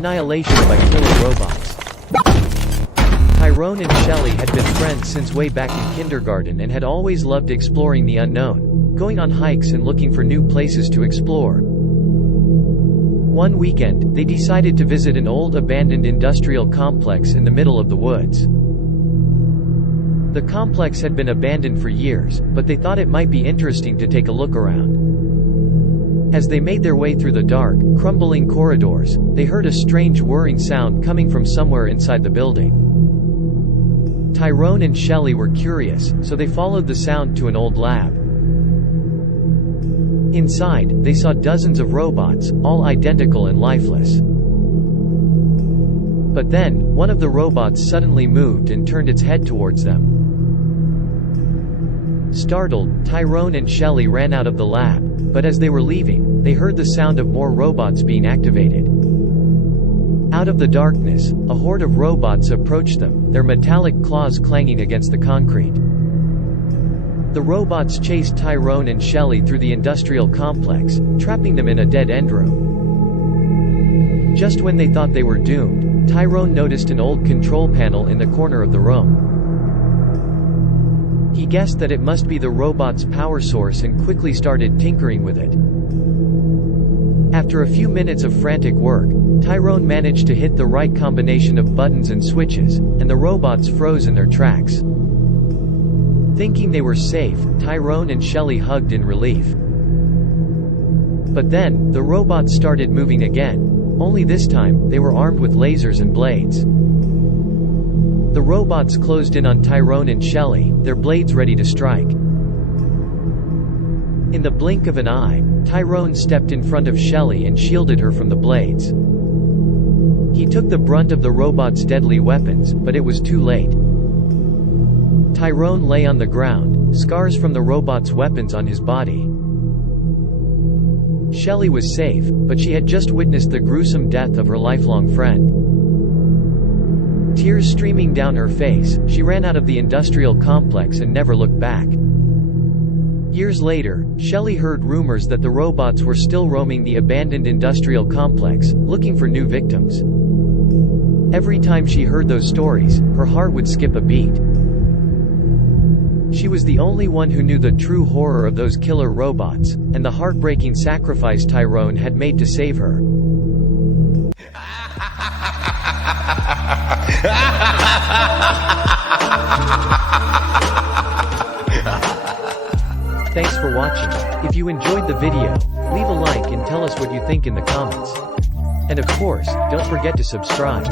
Annihilation by killer robots. Tyrone and Shelley had been friends since way back in kindergarten and had always loved exploring the unknown, going on hikes and looking for new places to explore. One weekend, they decided to visit an old abandoned industrial complex in the middle of the woods. The complex had been abandoned for years, but they thought it might be interesting to take a look around. As they made their way through the dark, crumbling corridors, they heard a strange whirring sound coming from somewhere inside the building. Tyrone and Shelley were curious, so they followed the sound to an old lab. Inside, they saw dozens of robots, all identical and lifeless. But then, one of the robots suddenly moved and turned its head towards them. Startled, Tyrone and Shelley ran out of the lab, but as they were leaving, they heard the sound of more robots being activated. Out of the darkness, a horde of robots approached them, their metallic claws clanging against the concrete. The robots chased Tyrone and Shelley through the industrial complex, trapping them in a dead-end room. Just when they thought they were doomed, Tyrone noticed an old control panel in the corner of the room. He guessed that it must be the robot's power source and quickly started tinkering with it. After a few minutes of frantic work, Tyrone managed to hit the right combination of buttons and switches, and the robots froze in their tracks. Thinking they were safe, Tyrone and Shelley hugged in relief. But then, the robots started moving again, only this time, they were armed with lasers and blades. The robots closed in on Tyrone and Shelley, their blades ready to strike. In the blink of an eye, Tyrone stepped in front of Shelley and shielded her from the blades. He took the brunt of the robot's deadly weapons, but it was too late. Tyrone lay on the ground, scars from the robot's weapons on his body. Shelley was safe, but she had just witnessed the gruesome death of her lifelong friend. Tears streaming down her face, she ran out of the industrial complex and never looked back. Years later, Shelley heard rumors that the robots were still roaming the abandoned industrial complex, looking for new victims. Every time she heard those stories, her heart would skip a beat. She was the only one who knew the true horror of those killer robots, and the heartbreaking sacrifice Tyrone had made to save her. Thanks for watching. If you enjoyed the video, leave a like and tell us what you think in the comments. And of course, don't forget to subscribe.